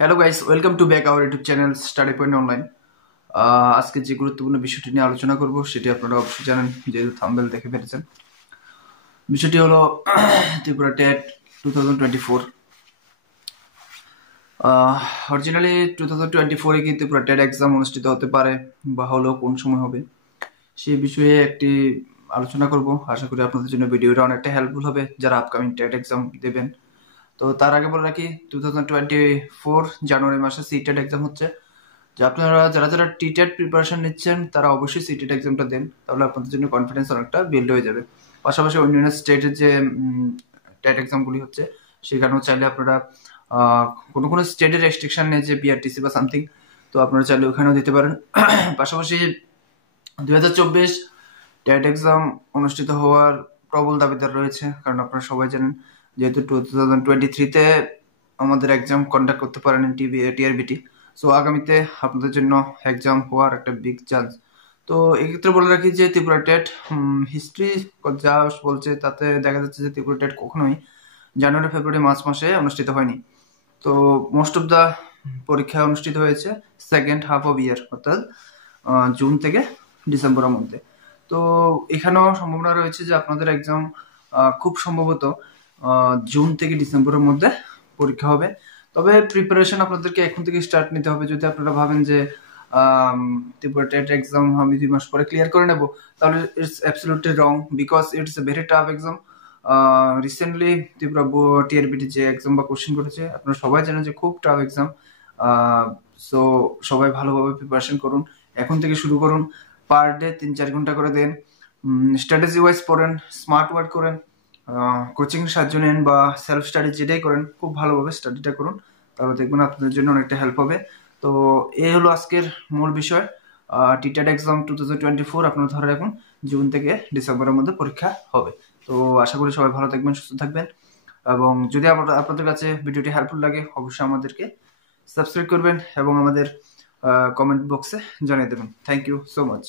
Hello guys, welcome to back our YouTube channel study point online. আজকে যে গুরুত্বপূর্ণ বিষয়টি নিয়ে আলোচনা করব সেটি আপনারা অবশ্যই জানেন, যেহেতু থাম্বনেল দেখে ফেলেছেন। বিষয়টি হলো ত্রিপুরা টেট 2024। অরিজিনালি 2024-এ কি ত্রিপুরা টেট এক্সাম অনুষ্ঠিত হতে পারে বা হলো কোন সময় হবে সেই বিষয়ে একটি আলোচনা করব। আশা করি আপনাদের জন্য ভিডিওটা অনেকটা হেল্পফুল হবে যারা আপকামিং টেট এক্সাম দেবেন। তো তার আগে বলে রাখি, 2024 জানুয়ারি মাসে সিটেট এক্সাম হচ্ছে। যে আপনারা যারা যারা টিটেট প্রিপারেশন নিচ্ছেন তারা অবশ্যই সিটেট এক্সামটা দেন, তাহলে আপনাদের জন্য কনফিডেন্স অনেকটা বিল্ড হয়ে যাবে। পাশাপাশি অন্যান্য স্টেটের যে টেট এক্সামগুলি হচ্ছে সেখানেও চাইলে আপনারা কোনো কোনো স্টেটের রেস্ট্রিকশন নেই যে বিআরটিসি বা সামথিং, তো আপনারা চাইলে ওখানেও দিতে পারেন। পাশাপাশি 2024 টেট এক্সাম অনুষ্ঠিত হওয়ার প্রবল দাবিদার রয়েছে, কারণ আপনারা সবাই জানেন যেহেতু 2023-তে আমাদের এক্সাম কন্ডাক্ট করতে পারেন টিআরবিটি। সো আগামীতে আপনাদের জন্য এক্সাম হওয়ার একটা বিগ চান্স। তো এক্ষেত্রে বলে রাখি যে ত্রিপুরা টেট হিস্ট্রি যা বলছে তাতে দেখা যাচ্ছে যে ত্রিপুরা টেট কখনোই জানুয়ারি ফেব্রুয়ারি মার্চ মাসে অনুষ্ঠিত হয়নি। তো মোস্ট অফ দ্য পরীক্ষা অনুষ্ঠিত হয়েছে সেকেন্ড হাফ অফ ইয়ার, অর্থাৎ জুন থেকে ডিসেম্বরের মধ্যে। তো এখানেও সম্ভাবনা রয়েছে যে আপনাদের এক্সাম খুব সম্ভবত জুন থেকে ডিসেম্বরের মধ্যে পরীক্ষা হবে। তবে প্রিপারেশন আপনাদেরকে এখন থেকে স্টার্ট নিতে হবে। যদি আপনারা ভাবেন যে ত্রিপুরা টেট এক্সাম আমি 2 মাস পরে ক্লিয়ার করে নেব, তাহলে it's absolutely wrong, because it's a very tough exam. Recently Tripura TRBT যে এক্সাম বা কোশ্চেন করেছে আপনারা সবাই জানেন যে খুব টাফ এক্সাম। সো সবাই ভালোভাবে প্রিপারেশন করুন, এখন থেকে শুরু করুন। পার ডে 3-4 ঘন্টা করে দেন, স্ট্র্যাটেজি ওয়াইজ পড়েন, স্মার্ট ওয়ার্ক করেন, কোচিং সাহায্য নেন বা সেলফ স্টাডি যেটাই করেন খুব ভালোভাবে স্টাডিটা করুন, তাহলে দেখবেন আপনাদের জন্য অনেকটা হেল্প হবে। তো এই হলো আজকের মূল বিষয়। টিটেট এক্সাম 2024 আপনারা ধরে রাখুন জুন থেকে ডিসেম্বরের মধ্যে পরীক্ষা হবে। তো আশা করি সবাই ভালো থাকবেন, সুস্থ থাকবেন, এবং যদি আপনাদের কাছে ভিডিওটি হেল্পফুল লাগে অবশ্যই আমাদেরকে সাবস্ক্রাইব করবেন এবং আমাদের কমেন্ট বক্সে জানিয়ে দেবেন। Thank you so much.